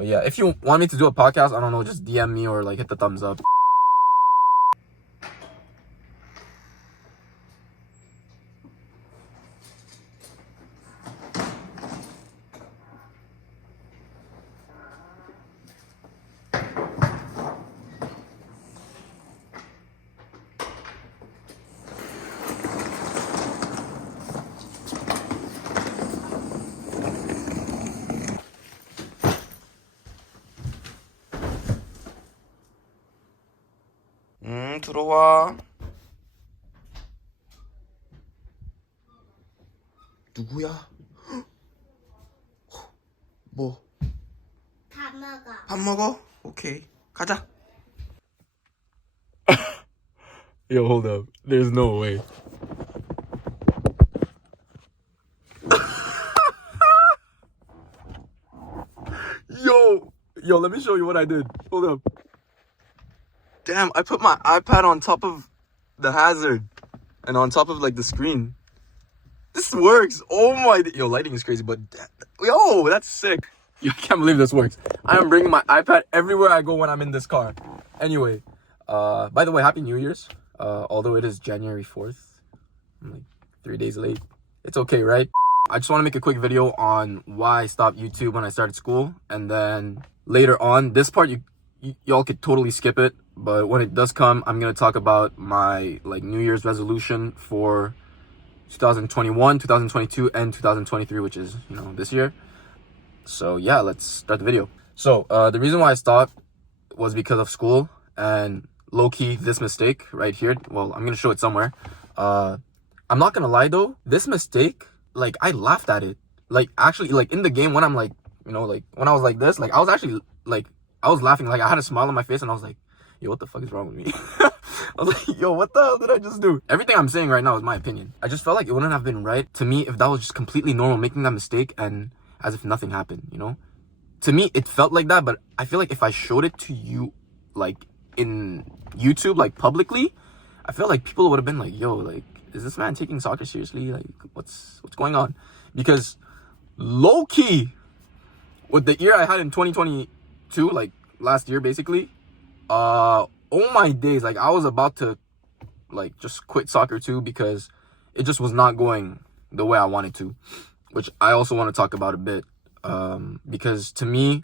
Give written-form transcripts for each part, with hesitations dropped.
But yeah, if you want me to do a podcast, I don't know, just DM me or like hit the thumbs up. 들어와. 누구야? 뭐? 밥 먹어. 밥 먹어? 오케이. 가자. Yo, hold up. There's no way. Yo, let me show you what I did. Hold up. Damn, I put my iPad on top of the hazard and on top of like the screen. This works. Oh my, yo, lighting is crazy, but yo, that's sick. Yo, I can't believe this works. I am bringing my iPad everywhere I go when I'm in this car. Anyway, by the way, Happy New Year's. Although it is January 4th, I'm like 3 days late. It's okay, right? I just want to make a quick video on why I stopped YouTube when I started school, and then later on, this part y'all could totally skip it, but when it does come, I'm gonna talk about my like New Year's resolution for 2021, 2022, and 2023, which is, you know, this year. So yeah, let's start the video. So the reason why I stopped was because of school, and low-key this mistake right here, well, I'm gonna show it somewhere. I'm not gonna lie though, this mistake, like, I laughed at it. Like, actually, like, in the game, when I'm like, you know, like, when I was like this, like, I was actually, like, I was laughing. Like, I had a smile on my face, and I was like, yo, what the fuck is wrong with me? I was like, yo, what the hell did I just do? Everything I'm saying right now is my opinion. I just felt like it wouldn't have been right to me if that was just completely normal, making that mistake and as if nothing happened, you know? To me, it felt like that, but I feel like if I showed it to you, like, in YouTube, like, publicly, I feel like people would have been like, yo, like, is this man taking soccer seriously? Like, what's going on? Because low-key, with the year I had in 2022, like, last year, basically, oh my days, like, I was about to, like, just quit soccer too, because it just was not going the way I wanted to, which I also want to talk about a bit, because to me,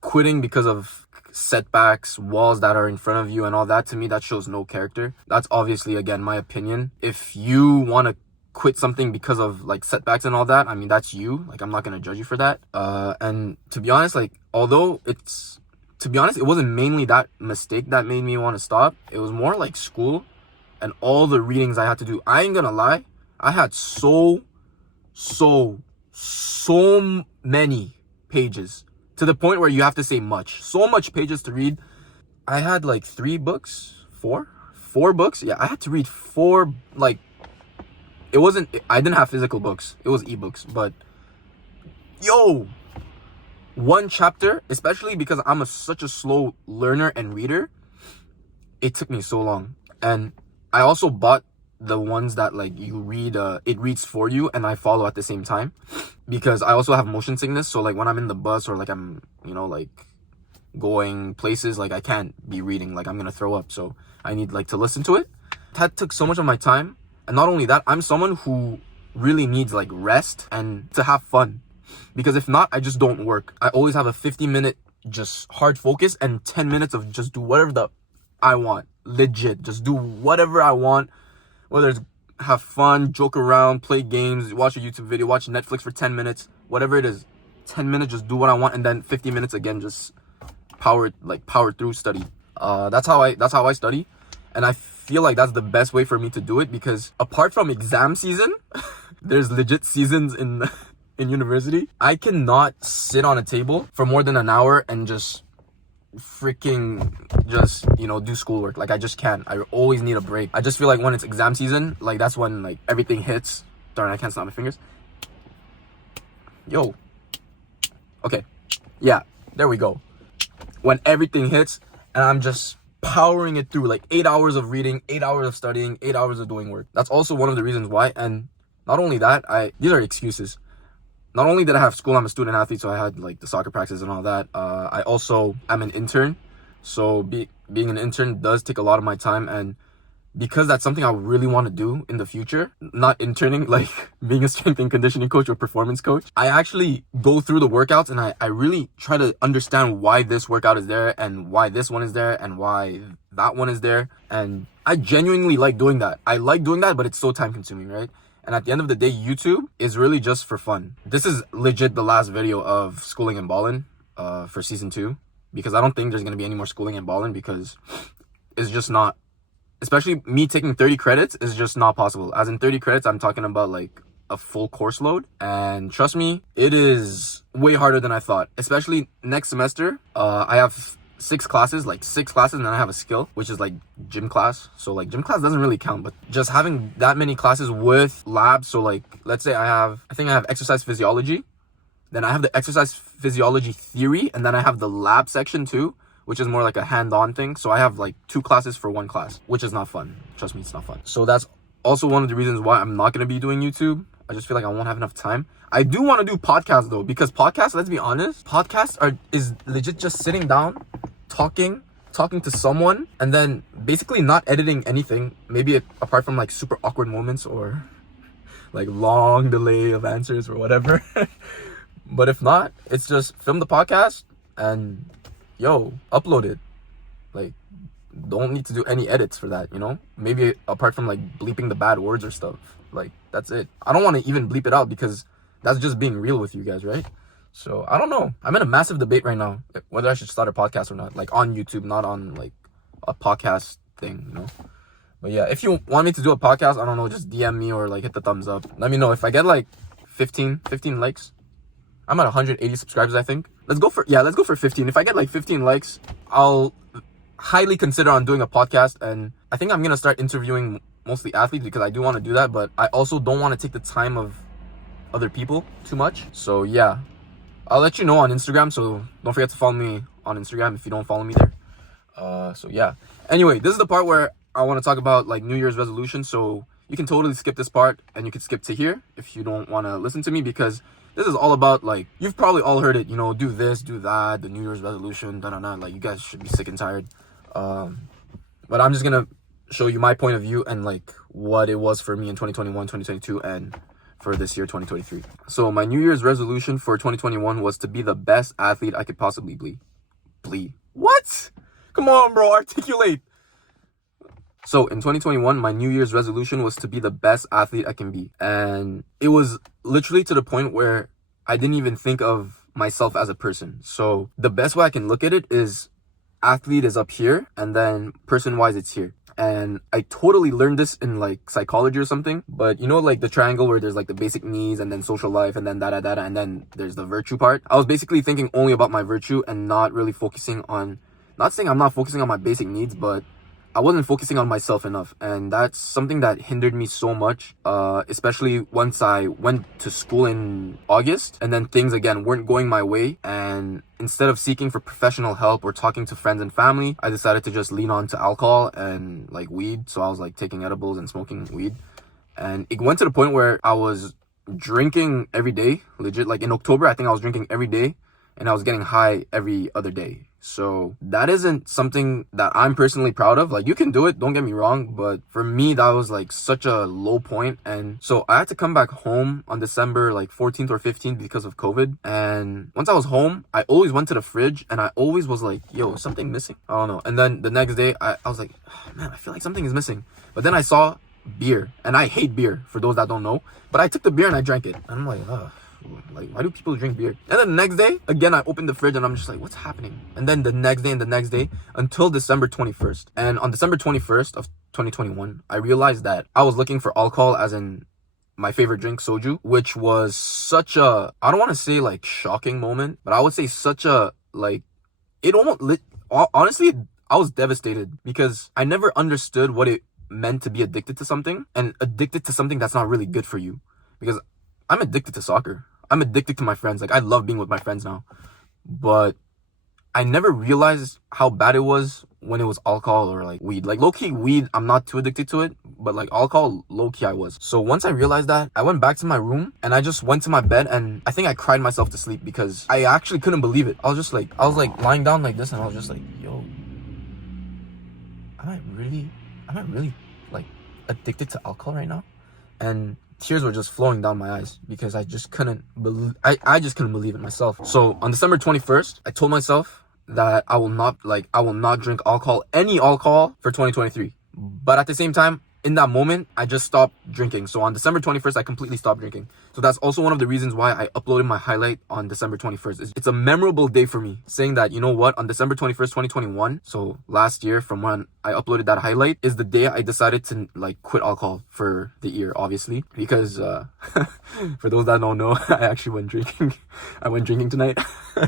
quitting because of setbacks, walls that are in front of you and all that, to me, that shows no character. That's obviously, again, my opinion. If you want to quit something because of like setbacks and all that, I mean, that's you. Like, I'm not gonna judge you for that. And to be honest, like, although to be honest, it wasn't mainly that mistake that made me want to stop. It was more like school and all the readings I had to do. I ain't gonna lie, I had so many pages, to the point where you have to say so much pages to read. I had like four books. Yeah, I had to read four, like, I didn't have physical books, it was ebooks, but yo, one chapter, especially because I'm such a slow learner and reader, it took me so long. And I also bought the ones that, like, you read, it reads for you and I follow at the same time, because I also have motion sickness. So like when I'm in the bus or like I'm, you know, like going places, like I can't be reading, like I'm gonna throw up, so I need like to listen to it. That took so much of my time. And not only that, I'm someone who really needs like rest and to have fun, because if not, I just don't work. I always have a 50-minute just hard focus and 10 minutes of just do whatever I want. Legit, just do whatever I want, whether it's have fun, joke around, play games, watch a YouTube video, watch Netflix for 10 minutes, whatever it is. 10 minutes, just do what I want, and then 50 minutes again, just power through study. That's how I study, and I feel like that's the best way for me to do it, because apart from exam season, there's legit seasons in university. I cannot sit on a table for more than an hour and just freaking just, you know, do schoolwork. Like, I just can't. I always need a break. I just feel like when it's exam season, like, that's when like everything hits. Darn, I can't snap my fingers. Yo. Okay. Yeah, there we go. When everything hits and I'm just powering it through, like 8 hours of reading, 8 hours of studying, 8 hours of doing work. That's also one of the reasons why. And not only that, these are excuses. not only did I have school, I'm a student athlete, so I had like the soccer practice and all that. I also am an intern, so being an intern does take a lot of my time, and because that's something I really want to do in the future, not interning, like being a strength and conditioning coach or performance coach, I actually go through the workouts and I really try to understand why this workout is there and why this one is there and why that one is there. And I genuinely like doing that. I like doing that, but it's so time consuming, right? And at the end of the day, YouTube is really just for fun. This is legit the last video of Schoolin and Ballin for season 2, because I don't think there's going to be any more Schoolin and Ballin, because it's just not, especially me taking 30 credits is just not possible. As in 30 credits, I'm talking about like a full course load. And trust me, it is way harder than I thought. Especially next semester, I have 6 classes, and then I have a skill, which is like gym class. So like gym class doesn't really count, but just having that many classes with labs. So like, let's say I think I have exercise physiology, then I have the exercise physiology theory, and then I have the lab section too, which is more like a hand-on thing. So I have like 2 classes for 1 class, which is not fun. Trust me, it's not fun. So that's also one of the reasons why I'm not going to be doing YouTube. I just feel like I won't have enough time. I do want to do podcasts though, because podcasts, let's be honest, podcasts is legit just sitting down, talking to someone, and then basically not editing anything. Maybe apart from like super awkward moments or like long delay of answers or whatever. But if not, it's just film the podcast and upload it. Like, don't need to do any edits for that, you know? Maybe apart from like bleeping the bad words or stuff. Like, that's it. I don't want to even bleep it out, because that's just being real with you guys, right? So I don't know. I'm in a massive debate right now whether I should start a podcast or not, like on YouTube, not on like a podcast thing, you know? But yeah, if you want me to do a podcast, I don't know, just DM me or like hit the thumbs up. Let me know. If I get like 15 likes, I'm at 180 subscribers, I think. Let's go for 15. If I get like 15 likes, I'll highly consider on doing a podcast. And I think I'm going to start interviewing mostly athletes, because I do want to do that, but I also don't want to take the time of other people too much. So yeah, I'll let you know on Instagram. So don't forget to follow me on Instagram if you don't follow me there. So yeah. Anyway, this is the part where I want to talk about like New Year's resolutions. So you can totally skip this part and you can skip to here if you don't want to listen to me, because this is all about, like, you've probably all heard it, you know, do this, do that, the New Year's resolution, like, you guys should be sick and tired. But I'm just gonna show you my point of view and, like, what it was for me in 2021, 2022, and for this year, 2023. So my New Year's resolution for 2021 was to be the best athlete I could possibly be. What? Come on, bro, articulate. So in 2021, my New Year's resolution was to be the best athlete I can be. And it was literally to the point where I didn't even think of myself as a person. So the best way I can look at it is athlete is up here, and then person-wise it's here. And I totally learned this in like psychology or something. But you know, like the triangle where there's like the basic needs and then social life and then da-da-da-da, and then there's the virtue part. I was basically thinking only about my virtue and not really focusing on, not saying I'm not focusing on my basic needs, but I wasn't focusing on myself enough, and that's something that hindered me so much, especially once I went to school in August, and then things again weren't going my way, and instead of seeking for professional help or talking to friends and family, I decided to just lean on to alcohol and like weed. So I was like taking edibles and smoking weed, and it went to the point where I was drinking every day, legit. Like in October, I think I was drinking every day, and I was getting high every other day. So that isn't something that I'm personally proud of. Like, you can do it, don't get me wrong, but for me, that was like such a low point. And so I had to come back home on December like 14th or 15th because of COVID. And once I was home, I always went to the fridge and I always was like, yo, is something missing? I don't know. And then the next day I was like, oh, man, I feel like something is missing. But then I saw beer, and I hate beer for those that don't know, but I took the beer and I drank it. And I'm like, oh, like, why do people drink beer? And then the next day, again, I opened the fridge and I'm just like, what's happening? And then the next day and the next day until December 21st. And on December 21st of 2021, I realized that I was looking for alcohol, as in my favorite drink, soju, which was such a, I don't want to say like shocking moment, but I would say such a, like, it almost, honestly, I was devastated because I never understood what it meant to be addicted to something, and addicted to something that's not really good for you. Because I'm addicted to soccer. I'm addicted to my friends. Like, I love being with my friends now. But I never realized how bad it was when it was alcohol or like weed. Like low-key weed, I'm not too addicted to it, but like alcohol, low-key I was. So once I realized that, I went back to my room and I just went to my bed, and I think I cried myself to sleep because I actually couldn't believe it. I was like lying down like this, and I was just like, yo, am I really like addicted to alcohol right now? And tears were just flowing down my eyes because I just couldn't believe I just couldn't believe it myself. So on December 21st, I told myself that I will not drink any alcohol for 2023. But at the same time, in that moment, I just stopped drinking. So on December 21st, I completely stopped drinking. So that's also one of the reasons why I uploaded my highlight on December 21st. It's a memorable day for me, saying that, you know what, on December 21st, 2021, so last year from when I uploaded that highlight, is the day I decided to like quit alcohol for the year, obviously. Because for those that don't know, I actually went drinking. I went drinking tonight.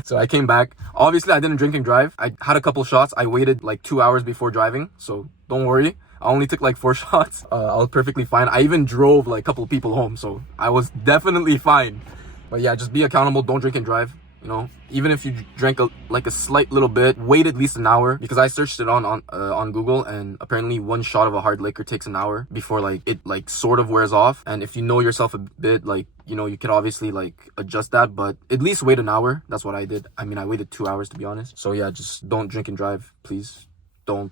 So I came back. Obviously, I didn't drink and drive. I had a couple shots. I waited like 2 hours before driving. So don't worry. I only took like 4 shots. I was perfectly fine. I even drove like a couple people home, so I was definitely fine. But yeah, just be accountable. Don't drink and drive. You know, even if you drank a slight little bit, wait at least an hour, because I searched it on Google, and apparently 1 shot of a hard liquor takes an hour before like it like sort of wears off. And if you know yourself a bit, like, you know, you could obviously like adjust that, but at least wait an hour. That's what I did. I mean, I waited 2 hours to be honest. So yeah, just don't drink and drive, please. Don't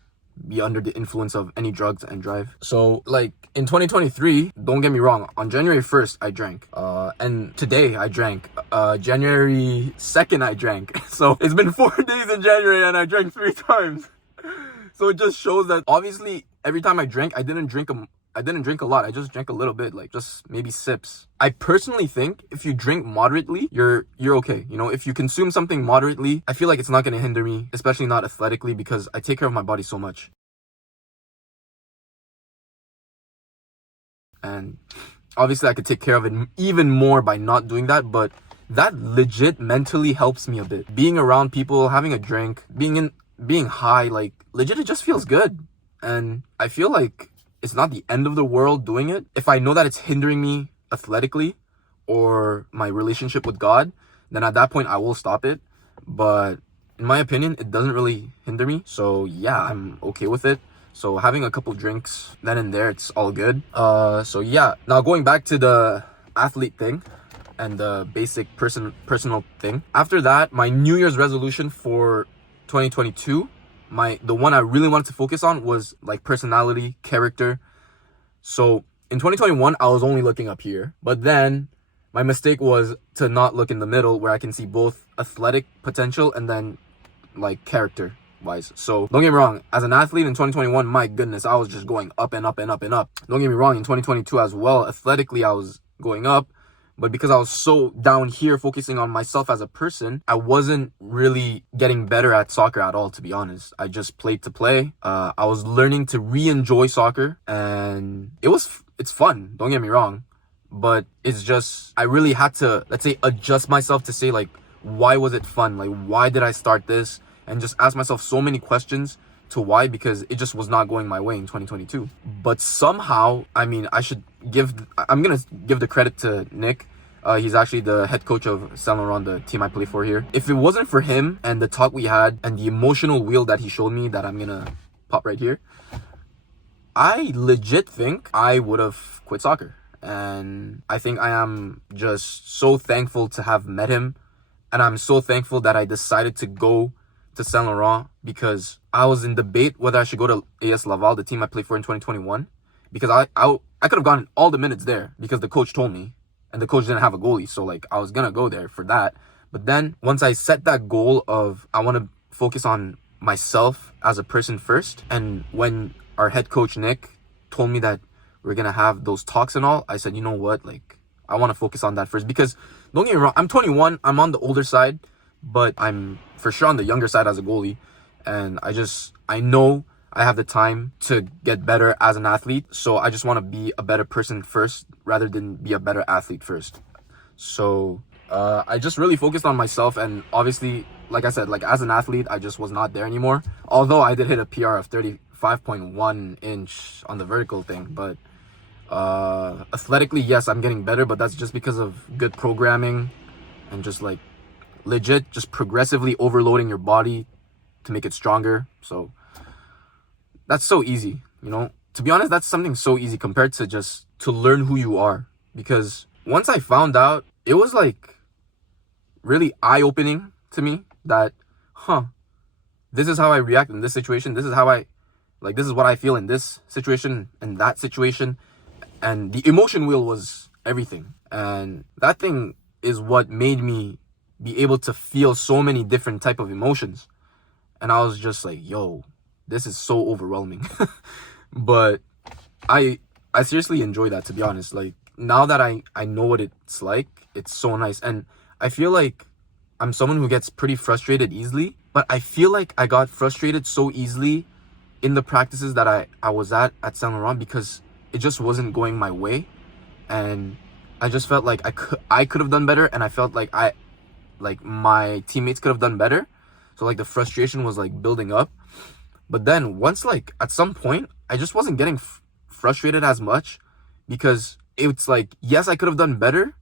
be under the influence of any drugs and drive. So like in 2023, don't get me wrong, on January 1st I drank, and today I drank, January 2nd I drank. So it's been 4 days in January and I drank 3 times. So it just shows that obviously every time I drank, I didn't drink a lot. I just drank a little bit, like just maybe sips. I personally think if you drink moderately, you're okay. You know, if you consume something moderately, I feel like it's not going to hinder me, especially not athletically, because I take care of my body so much. And obviously I could take care of it even more by not doing that, but that legit mentally helps me a bit. Being around people, having a drink, being high, like legit, it just feels good. And I feel like it's not the end of the world doing it. If I know that it's hindering me athletically or my relationship with God, then at that point I will stop it. But in my opinion, it doesn't really hinder me. So yeah, I'm okay with it. So having a couple drinks then and there, it's all good. So yeah, now going back to the athlete thing and the basic personal thing. After that, my New Year's resolution for 2022, the one I really wanted to focus on was like personality, character. So in 2021, I was only looking up here, but then my mistake was to not look in the middle, where I can see both athletic potential and then like character wise. So don't get me wrong, as an athlete in 2021, my goodness, I was just going up and up and up and up. Don't get me wrong, in 2022 as well, athletically I was going up. But because I was so down here focusing on myself as a person, I wasn't really getting better at soccer at all, to be honest. I just played to play. I was learning to re-enjoy soccer, and it's fun, don't get me wrong. But it's just, I really had to, let's say, adjust myself to say, like, why was it fun? Like, why did I start this? And just ask myself so many questions to why, because it just was not going my way in 2022. But somehow, I mean, I'm gonna give the credit to Nick. He's actually the head coach of Saint Laurent, the team I play for here. If it wasn't for him and the talk we had and the emotional wheel that he showed me, that I'm gonna pop right here, I legit think I would have quit soccer. And I think I am just so thankful to have met him, and I'm so thankful that I decided to go to Saint Laurent, because I was in debate whether I should go to AS Laval, the team I played for in 2021, because I could have gotten all the minutes there because the coach told me, and the coach didn't have a goalie, so like I was gonna go there for that. But then once I set that goal of I want to focus on myself as a person first, and when our head coach Nick told me that we're gonna have those talks and all, I said, you know what, like I want to focus on that first. Because don't get me wrong, I'm 21, I'm on the older side, but I'm for sure on the younger side as a goalie. And I know I have the time to get better as an athlete. So I just want to be a better person first rather than be a better athlete first. So I just really focused on myself. And obviously, like I said, like as an athlete, I just was not there anymore. Although I did hit a PR of 35.1 inch on the vertical thing. But athletically, yes, I'm getting better. But that's just because of good programming and just like legit just progressively overloading your body to make it stronger. So that's so easy, you know? To be honest, that's something so easy compared to just to learn who you are. Because once I found out, it was like really eye-opening to me that, this is how I react in this situation. This is how this is what I feel in this situation and that situation. And the emotion wheel was everything. And that thing is what made me be able to feel so many different type of emotions. And I was just like, yo, this is so overwhelming. But I seriously enjoy that, to be honest. Like, now that I know what it's like, it's so nice. And I feel like I'm someone who gets pretty frustrated easily, but I feel like I got frustrated so easily in the practices that I was at Saint Laurent because it just wasn't going my way. And I just felt like I could have done better, and I felt like my teammates could have done better. So like the frustration was like building up. But then once like at some point I just wasn't getting frustrated as much, because it's like, yes, I could have done better,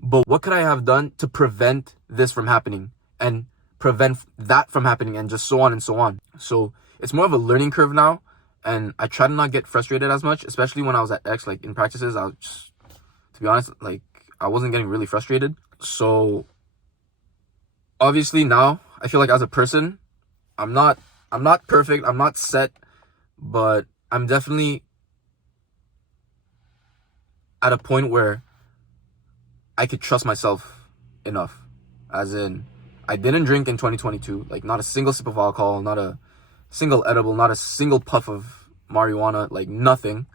but what could I have done to prevent this from happening and prevent that from happening, and just so on and so on. So it's more of a learning curve now, and I try to not get frustrated as much, especially when I was at X. Like in practices, I was just, to be honest, like I wasn't getting really frustrated. So obviously now I feel like as a person, I'm not perfect, I'm not set, but I'm definitely at a point where I could trust myself enough. As in, I didn't drink in 2022, like not a single sip of alcohol, not a single edible, not a single puff of marijuana, like nothing.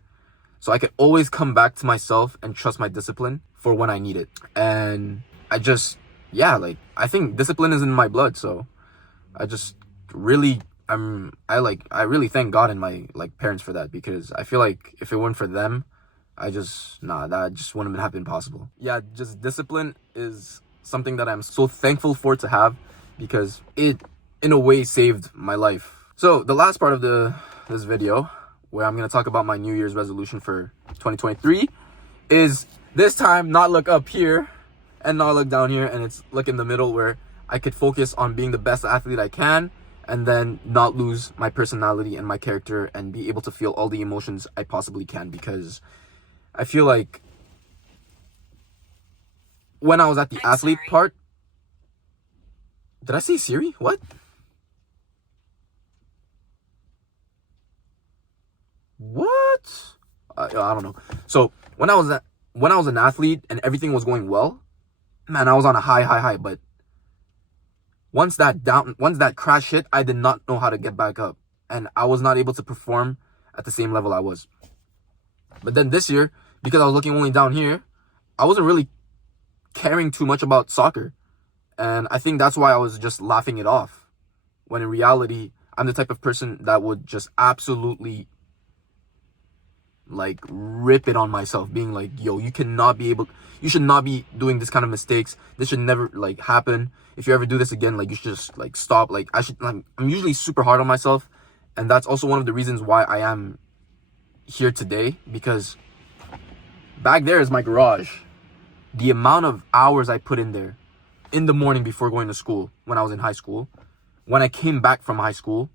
So I could always come back to myself and trust my discipline for when I need it. And I just, like, I think discipline is in my blood. So I just really, I really thank God and my like parents for that, because I feel like if it weren't for them, that just wouldn't have been possible. Yeah, just discipline is something that I'm so thankful for to have, because it in a way saved my life. So the last part of this video, where I'm going to talk about my New Year's resolution for 2023, is this time not look up here and not look down here, and it's look in the middle, where I could focus on being the best athlete I can, and then not lose my personality and my character, and be able to feel all the emotions I possibly can. Because I feel like when I was at the athlete part, did I say Siri? What? What? I don't know. So when I was an athlete and everything was going well, man, I was on a high. But once that crash hit, I did not know how to get back up, and I was not able to perform at the same level I was. But then this year, because I was looking only down here, I wasn't really caring too much about soccer. And I think that's why I was just laughing it off. When in reality, I'm the type of person that would just absolutely like rip it on myself, being like, yo, you should not be doing this kind of mistakes. This should never like happen. If you ever do this again, like you should just like stop. Like I'm usually super hard on myself. And that's also one of the reasons why I am here today, because back there is my garage. The amount of hours I put in there in the morning before going to school when I was in high school, when I came back from high school,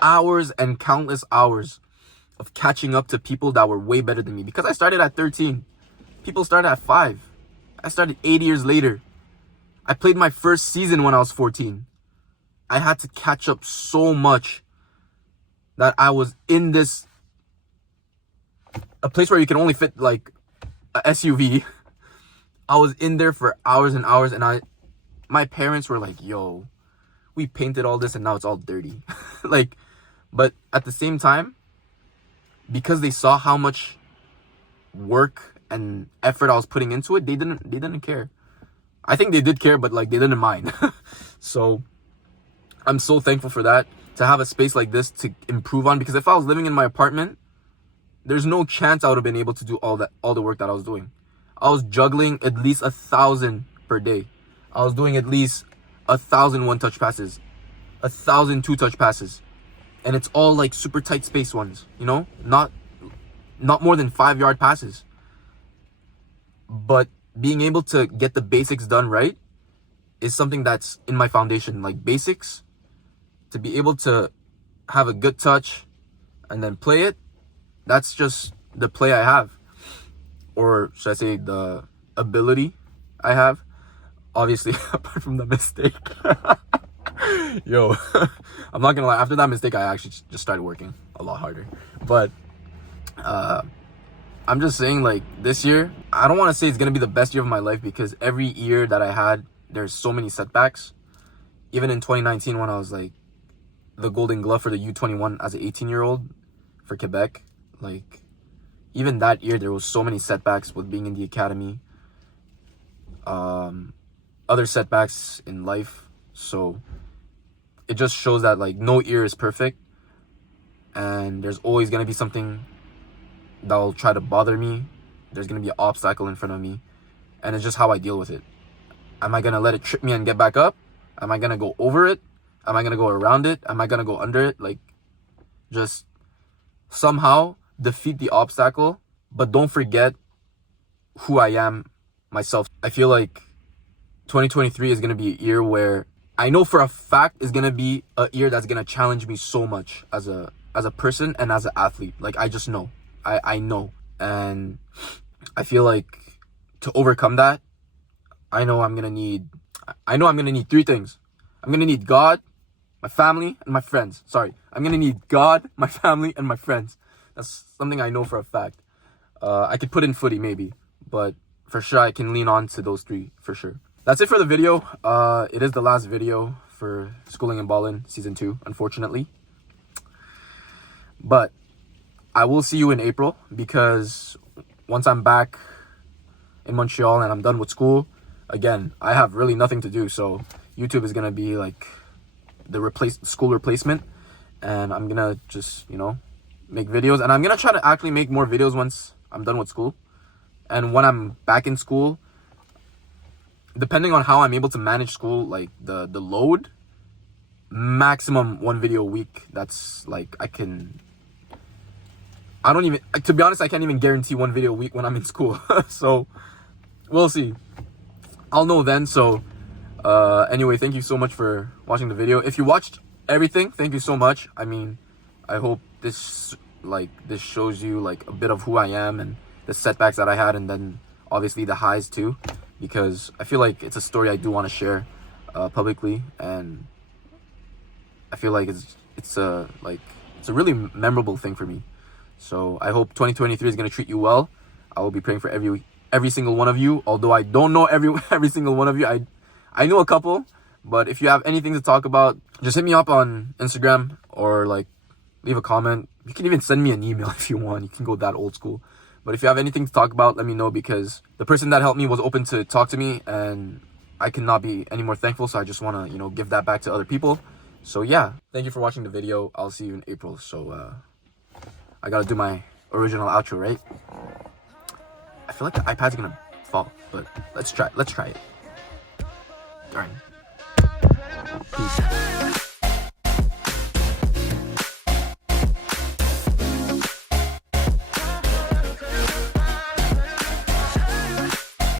hours and countless hours of catching up to people that were way better than me. Because I started at 13. People started at 5. I started 8 years later. I played my first season when I was 14. I had to catch up so much that I was in a place where you can only fit like a SUV. I was in there for hours and hours, and my parents were like, yo, we painted all this and now it's all dirty. Like, but at the same time, because they saw how much work and effort I was putting into it, they didn't care. I think they did care, but like they didn't mind. So I'm so thankful for that, to have a space like this to improve on, because if I was living in my apartment, there's no chance I would have been able to do all the work that I was doing. I was juggling at least 1,000 per day. I was doing at least 1,000 one-touch passes, 1,000 two-touch passes. And it's all like super tight space ones, you know? Not more than 5-yard passes. But being able to get the basics done right is something that's in my foundation. Like basics, to be able to have a good touch and then play it, that's just the play I have. Or should I say the ability I have. Obviously, apart from the mistake. Yo, I'm not gonna lie, after that mistake, I actually just started working a lot harder. But I'm just saying, like, this year, I don't want to say it's gonna be the best year of my life, because every year that I had, there's so many setbacks. Even in 2019, when I was like the Golden Glove for the U21 as an 18-year-old for Quebec, like, even that year there was so many setbacks with being in the academy, other setbacks in life. So it just shows that, like, no year is perfect, and there's always gonna be something that will try to bother me. There's gonna be an obstacle in front of me, and it's just how I deal with it. Am I gonna let it trip me and get back up? Am I gonna go over it? Am I gonna go around it? Am I gonna go under it? Like, just somehow defeat the obstacle, but don't forget who I am myself. I feel like 2023 is gonna be a year where I know for a fact is gonna be a year that's gonna challenge me so much as a person and as an athlete. Like, I just know. I know. And I feel like to overcome that, I know I'm gonna need 3 things. I'm gonna need God, my family, and my friends. Sorry. I'm gonna need God, my family, and my friends. That's something I know for a fact. I could put in footy maybe, but for sure I can lean on to those 3 for sure. That's it for the video. It is the last video for Schooling and Ballin season 2, unfortunately. But I will see you in April, because once I'm back in Montreal and I'm done with school, again, I have really nothing to do. So YouTube is gonna be like the school replacement, and I'm gonna just, you know, make videos, and I'm gonna try to actually make more videos once I'm done with school. And when I'm back in school, depending on how I'm able to manage school, like the load, maximum 1 video a week. That's like, to be honest, I can't even guarantee 1 video a week when I'm in school. So we'll see. I'll know then. So anyway, thank you so much for watching the video. If you watched everything, thank you so much. I mean, I hope this shows you like a bit of who I am and the setbacks that I had, and then obviously the highs too, because I feel like it's a story I do want to share publicly, and I feel like it's a really memorable thing for me. So I hope 2023 is going to treat you well. I will be praying for every single one of you, although I don't know every single one of you. I know a couple, but if you have anything to talk about, just hit me up on Instagram, or like leave a comment. You can even send me an email if you want. You can go that old school. But if you have anything to talk about, let me know, because the person that helped me was open to talk to me, and I cannot be any more thankful. So I just want to, you know, give that back to other people. So yeah, thank you for watching the video. I'll see you in April. So I gotta do my original outro, right? I feel like the iPad's gonna fall, but let's try it. Darn. Peace.